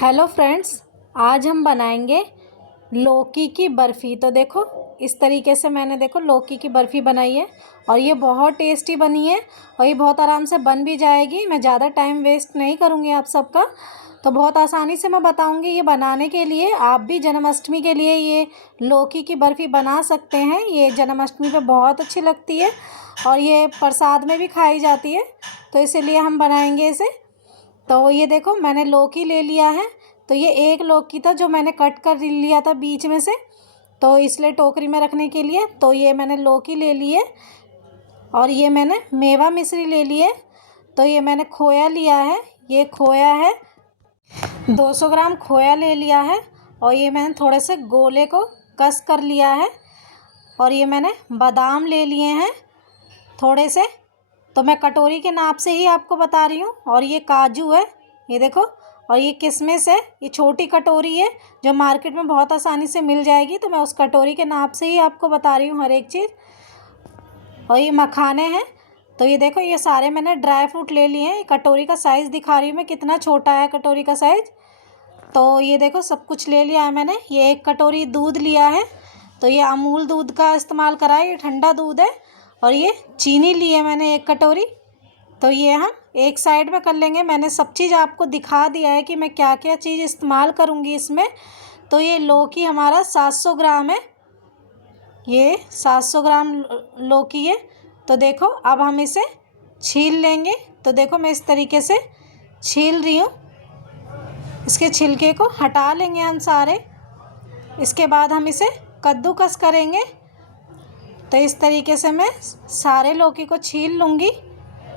Hello friends, आज हम बनाएंगे लौकी की बर्फ़ी। तो देखो इस तरीके से मैंने लौकी की बर्फ़ी बनाई है और ये बहुत टेस्टी बनी है और ये बहुत आराम से बन भी जाएगी। मैं ज़्यादा टाइम वेस्ट नहीं करूँगी आप सबका, तो बहुत आसानी से मैं बताऊँगी ये बनाने के लिए। आप भी जन्माष्टमी के लिए ये लौकी की बर्फ़ी बना सकते हैं। ये जन्माष्टमी पे बहुत अच्छी लगती है और ये प्रसाद में भी खाई जाती है, तो इसीलिए हम बनाएंगे इसे। तो ये देखो मैंने लौकी ले लिया है। तो ये एक लौकी था जो मैंने कट कर लिया था बीच में से, तो इसलिए टोकरी में रखने के लिए। तो ये मैंने लौकी ले ली है और ये मैंने मेवा मिश्री ले ली है। तो ये मैंने खोया लिया है, ये खोया है 200 ग्राम खोया ले लिया है और ये मैंने थोड़े से गोले को कस कर लिया है। और ये मैंने बादाम ले लिए हैं थोड़े से, तो मैं कटोरी के नाप से ही आपको बता रही हूँ। और ये काजू है, ये देखो। और ये किशमिश है, ये छोटी कटोरी है जो मार्केट में बहुत आसानी से मिल जाएगी, तो मैं उस कटोरी के नाप से ही आपको बता रही हूँ हर एक चीज़। और ये मखाने हैं। तो ये देखो ये सारे मैंने ड्राई फ्रूट ले लिए हैं। कटोरी का साइज़ दिखा रही हूँ मैं कितना छोटा है कटोरी का साइज़। तो ये देखो सब कुछ ले लिया है मैंने। ये एक कटोरी दूध लिया है, तो ये अमूल दूध का इस्तेमाल करा है, ये ठंडा दूध है। और ये चीनी ली है मैंने एक कटोरी। तो ये हम एक साइड में कर लेंगे। मैंने सब चीज़ आपको दिखा दिया है कि मैं क्या क्या चीज़ इस्तेमाल करूँगी इसमें। तो ये लौकी हमारा 700 ग्राम है, ये 700 ग्राम लौकी है। तो देखो अब हम इसे छील लेंगे। तो देखो मैं इस तरीके से छील रही हूँ, इसके छिलके को हटा लेंगे हम सारे। इसके बाद हम इसे कद्दूकस करेंगे। तो इस तरीके से मैं सारे लौकी को छील लूँगी।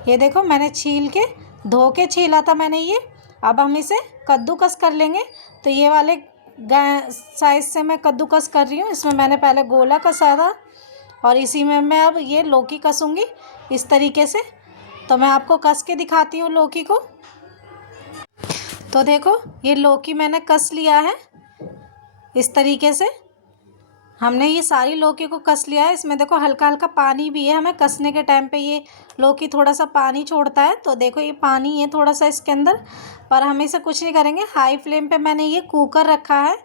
ये देखो मैंने छील के धो के छीला था मैंने ये। अब हम इसे कद्दूकस कर लेंगे। तो ये वाले साइज़ से मैं कद्दूकस कर रही हूँ। इसमें मैंने पहले गोला कसा था और इसी में मैं अब ये लौकी कसूँगी इस तरीके से। तो मैं आपको कस के दिखाती हूँ लौकी को। तो देखो ये लौकी मैंने कस लिया है इस तरीके से। हमने ये सारी लौकी को कस लिया है। इसमें देखो हल्का हल्का पानी भी है, हमें कसने के टाइम पे ये लौकी थोड़ा सा पानी छोड़ता है। तो देखो ये पानी है थोड़ा सा इसके अंदर, पर हम इसे कुछ नहीं करेंगे। हाई फ्लेम पे मैंने ये कुकर रखा है,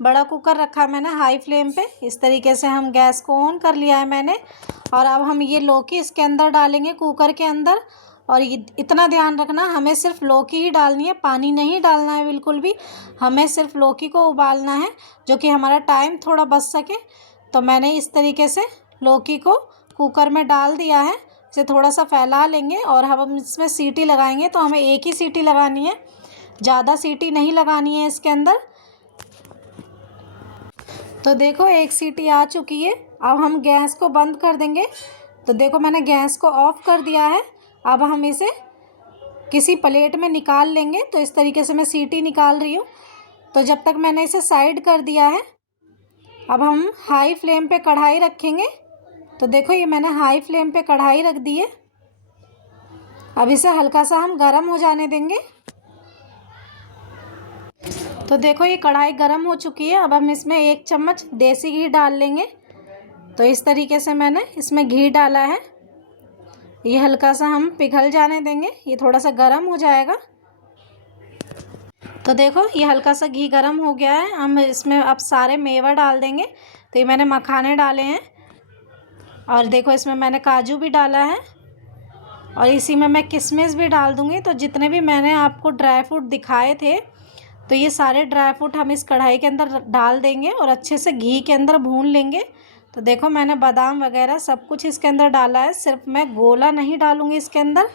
बड़ा कुकर रखा है मैंने हाई फ्लेम पे। इस तरीके से हम गैस को ऑन कर लिया है मैंने। और अब हम ये लौकी इसके अंदर डालेंगे कुकर के अंदर। और ये इतना ध्यान रखना, हमें सिर्फ लौकी ही डालनी है, पानी नहीं डालना है बिल्कुल भी। हमें सिर्फ लौकी को उबालना है, जो कि हमारा टाइम थोड़ा बच सके। तो मैंने इस तरीके से लौकी को कुकर में डाल दिया है। इसे थोड़ा सा फैला लेंगे और हम इसमें सीटी लगाएंगे। तो हमें एक ही सीटी लगानी है, ज़्यादा सीटी नहीं लगानी है इसके अंदर। तो देखो एक सीटी आ चुकी है। अब हम गैस को बंद कर देंगे। तो देखो मैंने गैस को ऑफ़ कर दिया है। अब हम इसे किसी प्लेट में निकाल लेंगे। तो इस तरीके से मैं सीटी निकाल रही हूँ। तो जब तक मैंने इसे साइड कर दिया है, अब हम हाई फ्लेम पे कढ़ाई रखेंगे। तो देखो ये मैंने हाई फ्लेम पे कढ़ाई रख दी है। अब इसे हल्का सा हम गरम हो जाने देंगे। तो देखो ये कढ़ाई गरम हो चुकी है। अब हम इसमें 1 चम्मच देसी घी डाल लेंगे। तो इस तरीके से मैंने इसमें घी डाला है। ये हल्का सा हम पिघल जाने देंगे, ये थोड़ा सा गरम हो जाएगा। तो देखो ये हल्का सा घी गरम हो गया है। हम इसमें अब सारे मेवा डाल देंगे। तो ये मैंने मखाने डाले हैं और देखो इसमें मैंने काजू भी डाला है और इसी में मैं किशमिश भी डाल दूँगी। तो जितने भी मैंने आपको ड्राई फ्रूट दिखाए थे, तो ये सारे ड्राई फ्रूट हम इस कढ़ाई के अंदर डाल देंगे और अच्छे से घी के अंदर भून लेंगे। तो देखो मैंने बादाम वगैरह सब कुछ इसके अंदर डाला है। सिर्फ मैं गोला नहीं डालूँगी इसके अंदर,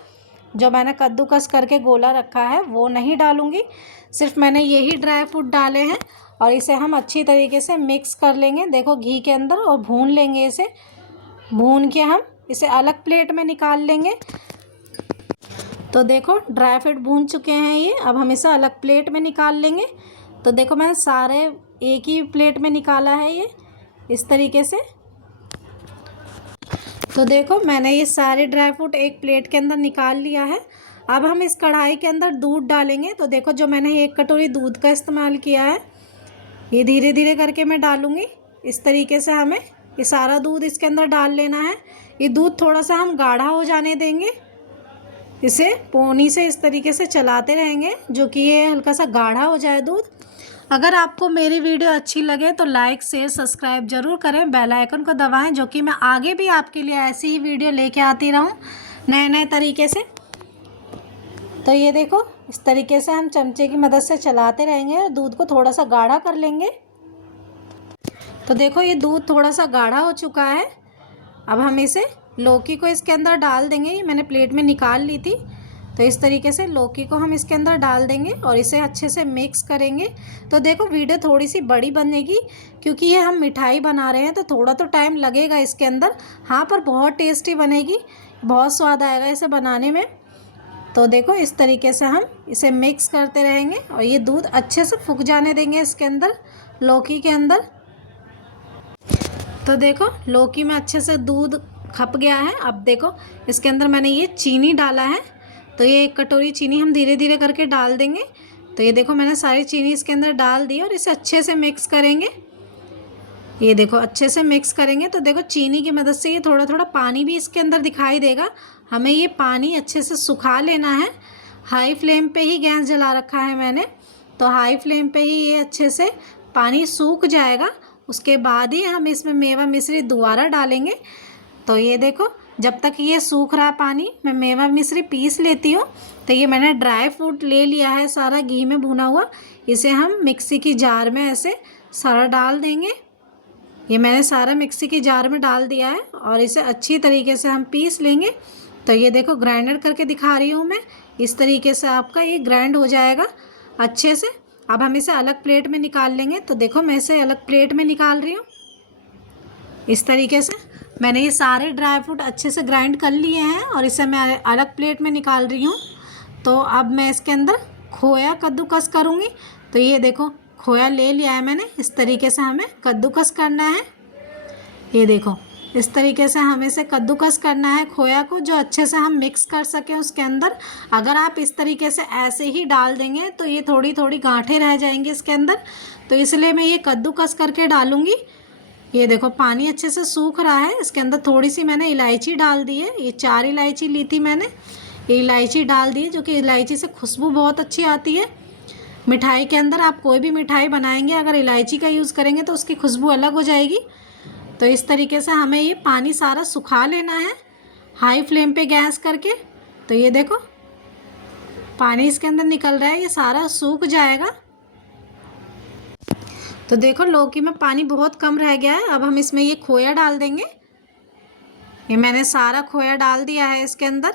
जो मैंने कद्दूकस करके गोला रखा है वो नहीं डालूँगी। सिर्फ मैंने यही ड्राई फ्रूट डाले हैं और इसे हम अच्छी तरीके से मिक्स कर लेंगे देखो घी के अंदर, और भून लेंगे इसे। भून के हम इसे अलग प्लेट में निकाल लेंगे। तो देखो ड्राई फ्रूट भून चुके हैं ये। अब हम इसे अलग प्लेट में निकाल लेंगे। तो देखो मैंने सारे एक ही प्लेट में निकाला है ये इस तरीके से। तो देखो मैंने ये सारे ड्राई फ्रूट एक प्लेट के अंदर निकाल लिया है। अब हम इस कढ़ाई के अंदर दूध डालेंगे। तो देखो जो मैंने 1 कटोरी दूध का इस्तेमाल किया है, ये धीरे धीरे करके मैं डालूँगी। इस तरीके से हमें ये सारा दूध इसके अंदर डाल लेना है। ये दूध थोड़ा सा हम गाढ़ा हो जाने देंगे इसे पोनी से इस तरीके से चलाते रहेंगे जो कि ये हल्का सा गाढ़ा हो जाए दूध। अगर आपको मेरी वीडियो अच्छी लगे तो लाइक शेयर सब्सक्राइब ज़रूर करें, बेल आइकन को दबाएं, जो कि मैं आगे भी आपके लिए ऐसी ही वीडियो लेके आती रहूं नए नए तरीके से। तो ये देखो इस तरीके से हम चमचे की मदद से चलाते रहेंगे और दूध को थोड़ा सा गाढ़ा कर लेंगे। तो देखो ये दूध थोड़ा सा गाढ़ा हो चुका है। अब हम इसे लौकी को इसके अंदर डाल देंगे। ये मैंने प्लेट में निकाल ली थी। तो इस तरीके से लौकी को हम इसके अंदर डाल देंगे और इसे अच्छे से मिक्स करेंगे। तो देखो वीडियो थोड़ी सी बड़ी बनेगी क्योंकि ये हम मिठाई बना रहे हैं, तो थोड़ा तो टाइम लगेगा इसके अंदर। हाँ, पर बहुत टेस्टी बनेगी, बहुत स्वाद आएगा इसे बनाने में। तो देखो इस तरीके से हम इसे मिक्स करते रहेंगे और ये दूध अच्छे से फूक जाने देंगे इसके अंदर, लौकी के अंदर। तो देखो लौकी में अच्छे से दूध खप गया है। अब देखो इसके अंदर मैंने ये चीनी डाला है। तो ये 1 कटोरी चीनी हम धीरे धीरे करके डाल देंगे। तो ये देखो मैंने सारी चीनी इसके अंदर डाल दी और इसे अच्छे से मिक्स करेंगे। ये देखो अच्छे से मिक्स करेंगे। तो देखो चीनी की मदद से ये थोड़ा थोड़ा पानी भी इसके अंदर दिखाई देगा। हमें ये पानी अच्छे से सुखा लेना है। हाई फ्लेम पे ही गैस जला रखा है मैंने। तो हाई फ्लेम पे ही ये अच्छे से पानी सूख जाएगा। उसके बाद ही हम इसमें मेवा मिश्री दोबारा डालेंगे। तो ये देखो जब तक ये सूख रहा पानी, मैं मेवा मिश्री पीस लेती हूँ। तो ये मैंने ड्राई फ्रूट ले लिया है सारा घी में भुना हुआ। इसे हम मिक्सी की जार में ऐसे सारा डाल देंगे। ये मैंने सारा मिक्सी की जार में डाल दिया है और इसे अच्छी तरीके से हम पीस लेंगे। तो ये देखो ग्राइंडर करके दिखा रही हूँ मैं। इस तरीके से आपका ये ग्राइंड हो जाएगा अच्छे से। अब हम इसे अलग प्लेट में निकाल लेंगे। तो देखो मैं इसे अलग प्लेट में निकाल रही हूँ। इस तरीके से मैंने ये सारे ड्राई फ्रूट अच्छे से ग्राइंड कर लिए हैं और इसे मैं अलग प्लेट में निकाल रही हूँ। तो अब मैं इसके अंदर खोया कद्दूकस करूँगी। तो ये देखो खोया ले लिया है मैंने। इस तरीके से हमें कद्दूकस करना है। ये देखो इस तरीके से हमें इसे कद्दूकस करना है खोया को, जो अच्छे से हम मिक्स कर सकें उसके अंदर। अगर आप इस तरीके से ऐसे ही डाल देंगे तो ये थोड़ी थोड़ी गांठें रह जाएंगी इसके अंदर। तो इसलिए मैं ये कद्दूकस करके डालूँगी। ये देखो पानी अच्छे से सूख रहा है। इसके अंदर थोड़ी सी मैंने इलायची डाल दी है। ये 4 इलायची ली थी मैंने। ये इलायची डाल दी है, जो कि इलायची से खुशबू बहुत अच्छी आती है मिठाई के अंदर। आप कोई भी मिठाई बनाएंगे अगर इलायची का यूज़ करेंगे तो उसकी खुशबू अलग हो जाएगी। तो इस तरीके से हमें ये पानी सारा सुखा लेना है हाई फ्लेम पे गैस करके। तो ये देखो पानी इसके अंदर निकल रहा है, ये सारा सूख जाएगा। तो देखो लौकी में पानी बहुत कम रह गया है। अब हम इसमें ये खोया डाल देंगे। ये मैंने सारा खोया डाल दिया है इसके अंदर।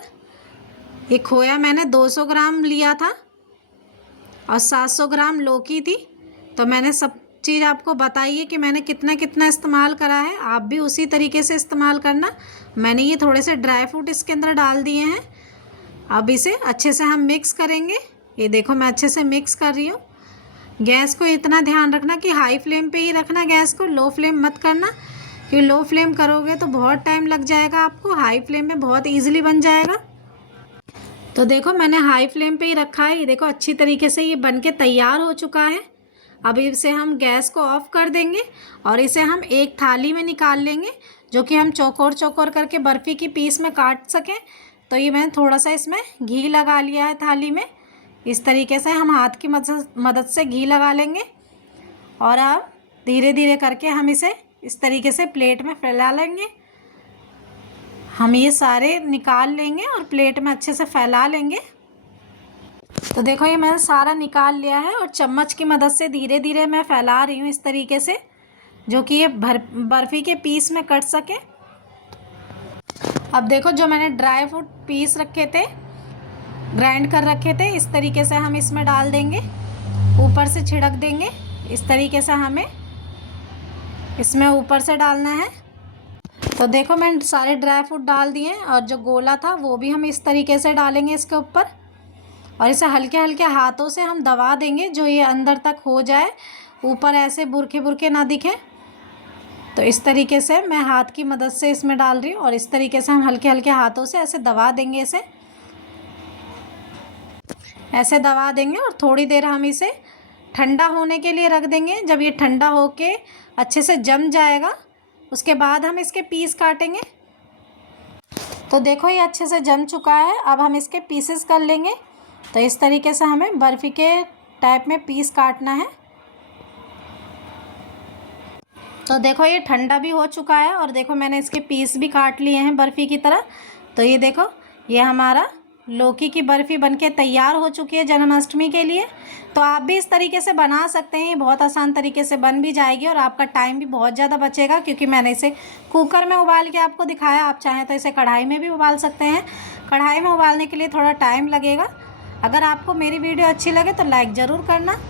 ये खोया मैंने 200 ग्राम लिया था और 700 ग्राम लौकी थी। तो मैंने सब चीज़ आपको बताई है कि मैंने कितना कितना इस्तेमाल करा है। आप भी उसी तरीके से इस्तेमाल करना। मैंने ये थोड़े से ड्राई फ्रूट इसके अंदर डाल दिए हैं। अब इसे अच्छे से हम मिक्स करेंगे। ये देखो मैं अच्छे से मिक्स कर रही हूँ। गैस को इतना ध्यान रखना कि हाई फ्लेम पे ही रखना गैस को, लो फ्लेम मत करना, क्योंकि लो फ्लेम करोगे तो बहुत टाइम लग जाएगा आपको। हाई फ्लेम में बहुत ईजिली बन जाएगा। तो देखो मैंने हाई फ्लेम पे ही रखा है। ये देखो अच्छी तरीके से ये बन के तैयार हो चुका है। अब इसे हम गैस को ऑफ कर देंगे और इसे हम एक थाली में निकाल लेंगे, जो कि हम चौकोर चौकोर करके बर्फ़ी की पीस में काट सकें। तो ये मैंने थोड़ा सा इसमें घी लगा लिया है थाली में। इस तरीके से हम हाथ की मदद से घी लगा लेंगे और अब धीरे धीरे करके हम इसे इस तरीके से प्लेट में फैला लेंगे। हम ये सारे निकाल लेंगे और प्लेट में अच्छे से फैला लेंगे। तो देखो ये मैंने सारा निकाल लिया है और चम्मच की मदद से धीरे धीरे मैं फैला रही हूँ इस तरीके से, जो कि ये बर्फ़ी के पीस में कट सके। अब देखो जो मैंने ड्राई फ्रूट पीस रखे थे, ग्राइंड कर रखे थे, इस तरीके से हम इसमें डाल देंगे, ऊपर से छिड़क देंगे। इस तरीके से हमें इसमें ऊपर से डालना है। तो देखो मैंने सारे ड्राई फ्रूट डाल दिए और जो गोला था वो भी हम इस तरीके से डालेंगे इसके ऊपर और इसे हल्के हल्के हाथों से हम दबा देंगे, जो ये अंदर तक हो जाए, ऊपर ऐसे बुरखे बुरखे ना दिखें। तो इस तरीके से मैं हाथ की मदद से इसमें डाल रही हूँ और इस तरीके से हम हल्के हल्के हाथों से ऐसे दबा देंगे। इसे ऐसे दबा देंगे और थोड़ी देर हम इसे ठंडा होने के लिए रख देंगे। जब ये ठंडा होके अच्छे से जम जाएगा उसके बाद हम इसके पीस काटेंगे। तो देखो ये अच्छे से जम चुका है। अब हम इसके पीसेस कर लेंगे। तो इस तरीके से हमें बर्फ़ी के टाइप में पीस काटना है। तो देखो ये ठंडा भी हो चुका है और देखो मैंने इसके पीस भी काट लिए हैं बर्फ़ी की तरह। तो ये देखो ये हमारा लौकी की बर्फ़ी बनके तैयार हो चुकी है जन्माष्टमी के लिए। तो आप भी इस तरीके से बना सकते हैं। ये बहुत आसान तरीके से बन भी जाएगी और आपका टाइम भी बहुत ज़्यादा बचेगा, क्योंकि मैंने इसे कुकर में उबाल के आपको दिखाया। आप चाहें तो इसे कढ़ाई में भी उबाल सकते हैं। कढ़ाई में उबालने के लिए थोड़ा टाइम लगेगा। अगर आपको मेरी वीडियो अच्छी लगे तो लाइक ज़रूर करना।